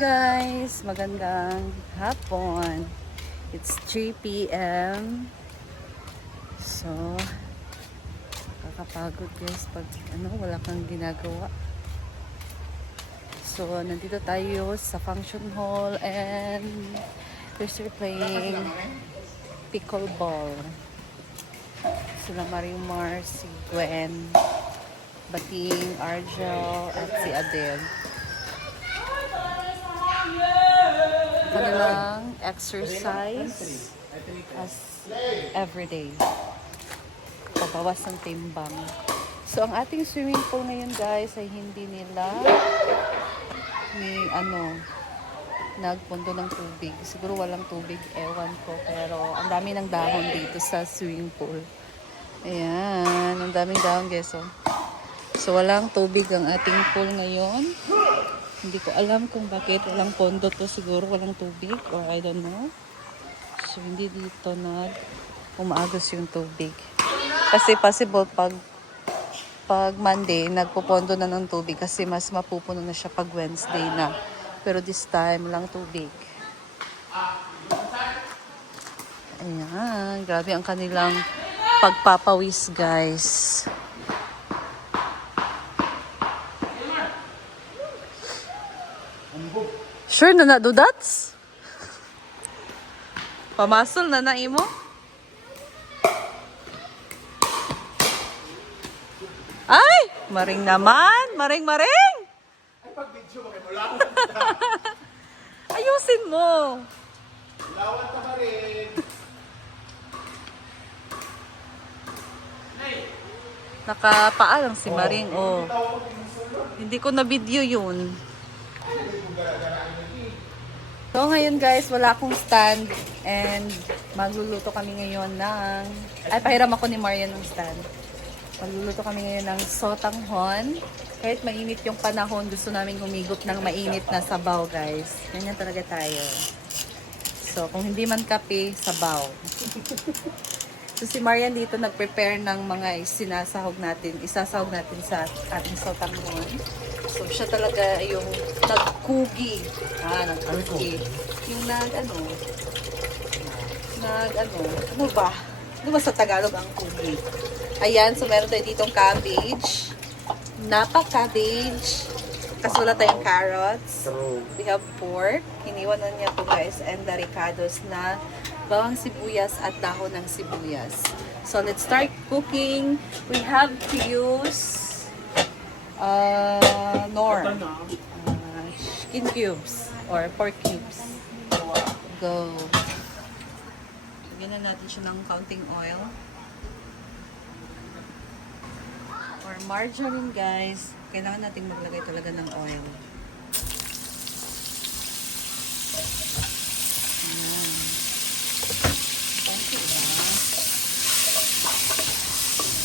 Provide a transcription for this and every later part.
guys! Magandang hapon. It's 3 p.m. So, kakapagod guys pag wala kang ginagawa. So, nandito tayo sa function hall and we're playing pickleball. Sila Marimar, si Gwen, Bating, Argel, at si Adele. Kanilang exercise as everyday. Pabawas ng timbang. So, ang ating swimming pool ngayon guys ay hindi nila nagpundo ng tubig. Siguro walang tubig, ewan ko. Pero ang dami ng dahon dito sa swimming pool. Ayan, ang daming dahon guys. So, walang tubig ang ating pool ngayon. Hindi ko alam kung bakit walang pondo to. Siguro walang tubig or I don't know. So, hindi dito umaagos yung tubig. Kasi possible pag Monday, nagpupondo na ng tubig kasi mas mapupuno na siya pag Wednesday na. Pero this time, walang tubig. Ayan, grabe ang kanilang pagpapawis guys. Sure na nadudats? Pamasol na imo? Ay! Maring naman! Maring! Ay, pag-video mo kayo, lawan ka. Ayusin mo! Lawan ka pa rin. Nakapaalang si Maring, oh. Hindi ko na video yun. So ngayon guys, wala akong stand and magluluto kami ngayon ng... Ay, pahiram ako ni Marian ng stand. Magluluto kami ngayon ng sotanghon. Kahit mainit yung panahon, gusto namin humigop ng mainit na sabaw guys. Ganyan talaga tayo. So kung hindi man kape, sabaw. So si Marian dito nag-prepare ng mga isasahog natin sa ating sotanghon. So siya talaga yung nag-cookie. Nag-cookie. Yung ano ba? Ano ba sa Tagalog ang cookie? Ayan, so meron tayo ditong cabbage. Napa cabbage. Kasi wala tayong carrots. We have pork. Hiniwan na niya po guys. And the ricados na bawang sibuyas at dahon ng sibuyas. So let's start cooking. We have to use chicken cubes or pork cubes. Go. Lagyan na natin siya ng counting oil. Or margarine guys. Kailangan natin maglagay talaga ng oil. Ayan. Konti ba?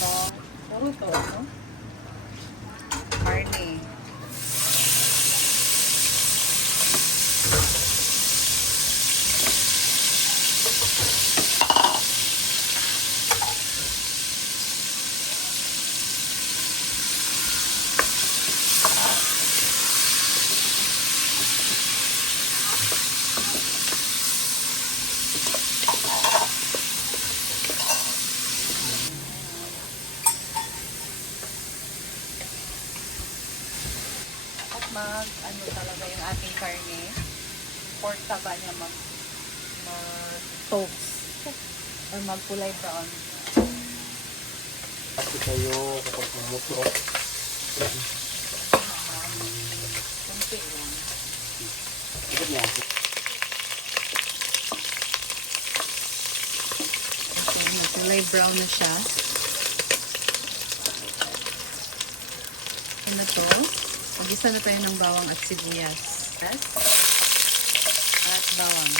So, puro to, no? Carne. Talaga yung ating karne. Pork taba niya mag-toast or magkulay brown. Kasi kayo kapag pumuto. Kunti lang. Ikot niya. Okay, magkulay brown na siya. Ano to? Mag-isa na tayo ng bawang at sibuyas. Yes? At bawang.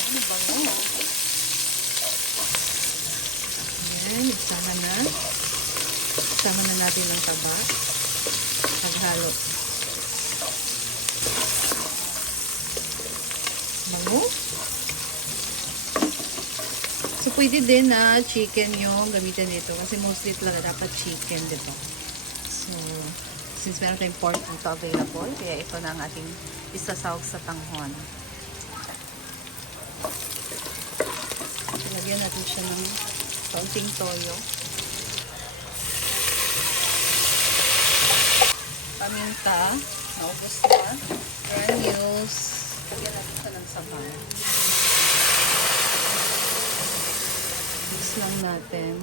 Ano bango? Ayan, isama na. Isama na natin ng taba. Naghalo. Bango? So, pwede din na chicken yung gamitin dito. Kasi mostly talaga dapat chicken dito. since meron tayong pork dito available, kaya ito na ang ating isasawag sa tanghon. Lagyan natin siya ng kaunting toyo. Paminta, naubos na. Granules. Lagyan natin siya ng sabaw. Mix lang natin.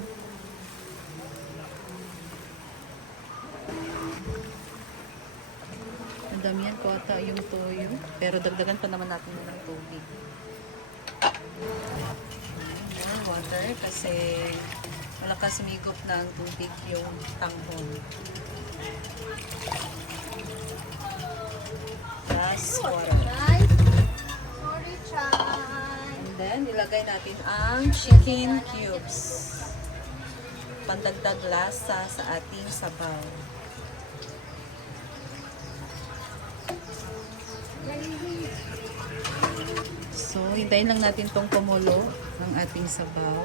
Damihan ko ata yung toyo. Pero dagdagan pa naman natin ng tubig. Ayan, water kasi malakas migop ng tubig yung tanghon. Plus water. And then, ilagay natin ang chicken cubes. Pandagdag lasa sa ating sabaw. So, hintayin lang natin tong kumulo ng ating sabaw.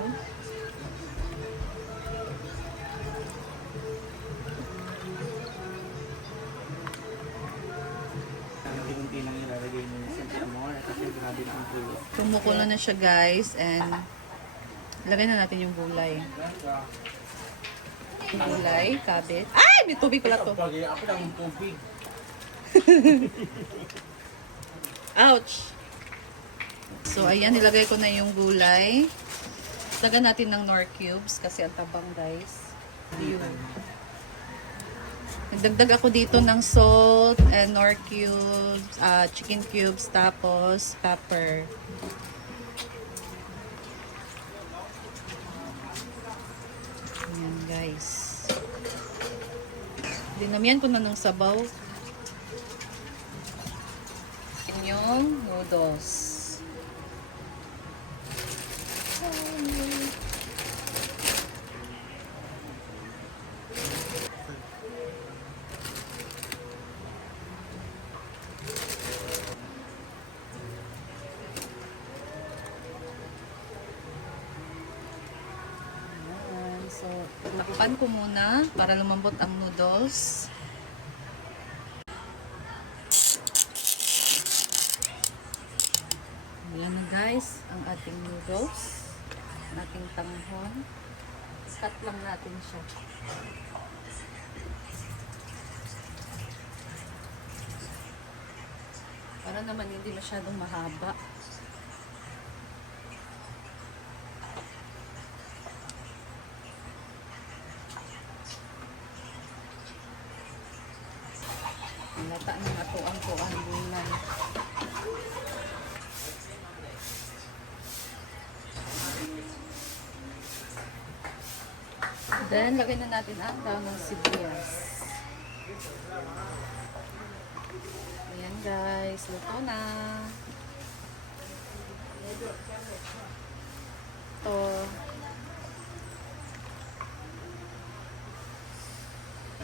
Unti-unti lang ilalagay mo sa amor kasi grabe ang tulo. Kumukulo na siya guys and lagay na natin yung gulay. Gulay, kabit. Ay! May tubig pala to. Pag ako lang yung tubig. Ouch! So, ayan, nilagay ko na yung gulay. Lagyan natin ng Knorr cubes kasi ang tabang, guys. Yun. Nagdagdag ako dito ng salt and Knorr cubes, chicken cubes, tapos pepper. Ayan, guys. Dinamihan ko na ng sabaw. Yung noodles. So, takpan ko muna para lumambot ang noodles. Ayan na guys, ang ating noodles, ang ating tanghon. Cut lang natin siya. Para naman hindi masyadong mahaba. Nata ng atuang ko ang gulay. Then, lagay na natin ang daon ng sibuyas. Ayan guys, luto na. Ito.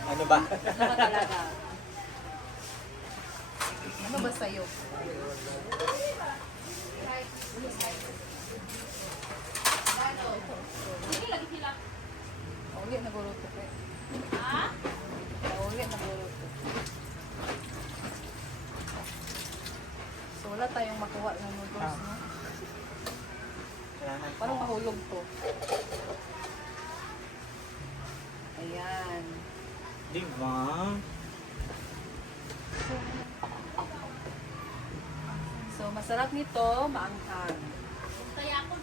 Ano ba? Ano ba talaga? Ano ba sa'yo? Uli na guruto ko. Ha? Uli na guruto. So wala tayong makuha ng noodles, no? Parang mahulog to. Ayan. Di ba? So masarap nito, maanghang. Kaya ako.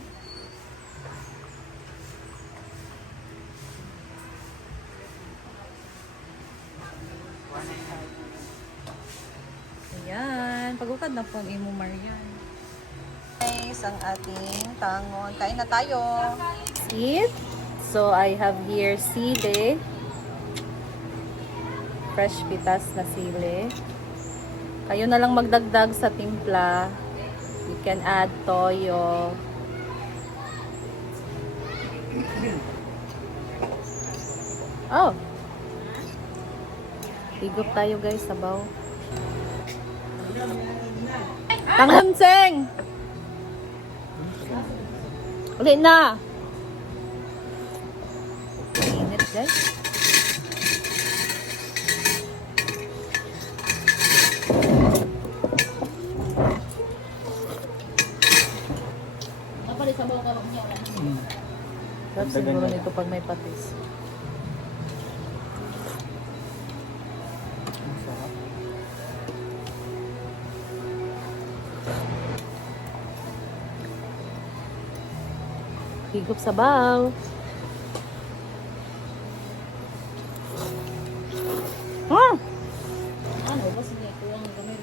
Ayan, pagukad na po ang imo Marian. Guys, ang ating tangon. Kain na tayo. Eat. So I have here sili. Fresh pitas na sili. Kayo na lang magdagdag sa timpla. You can add toyo. Oh. Higop tayo guys, sabaw. Tanghonseng! Ulit na! Init guys. sabaw ka niya. Sarap Dagdagan siguro na nito pag may patis. Ang sarap. Higop sabaw. Ah! Ano, basta niya kuwang gamay.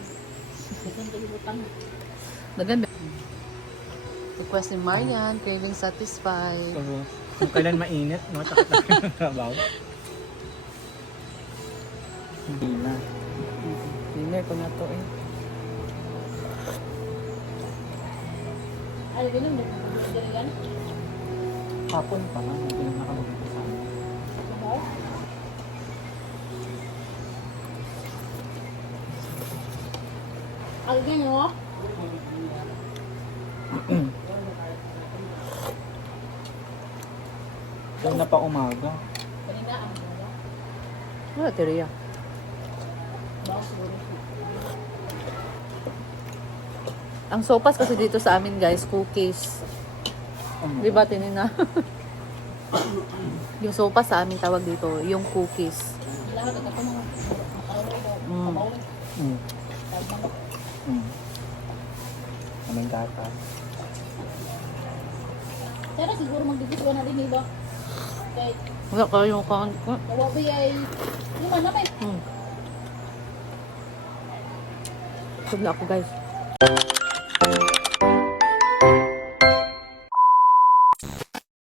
Dagan kalibutan. Maganda. Request ni Marian, craving satisfied. So, kung kailan mainit, no? Takot na yung sabaw. Hindi na. Dinner ko na to eh. Ay, ganun, magdaligan. Hapon pa nga, hindi na nakalagay sa amin. Sabaw. Algin mo? Doon na pa umaga. Kanina ang mga. Wala, Teria. Bawas siguro. Ang sopas kasi dito sa amin guys, cookies. Ano? Di ba tinina? Yung sopas sa amin tawag dito, yung cookies. Lahat ang mga Mm. sabaw. Mm. Tawag manok. Mm. Anong gata? Pero siguro magdidiswa na din iba. Kahit Wala kayo kang... kawabi ay lima na may. Subla ako guys.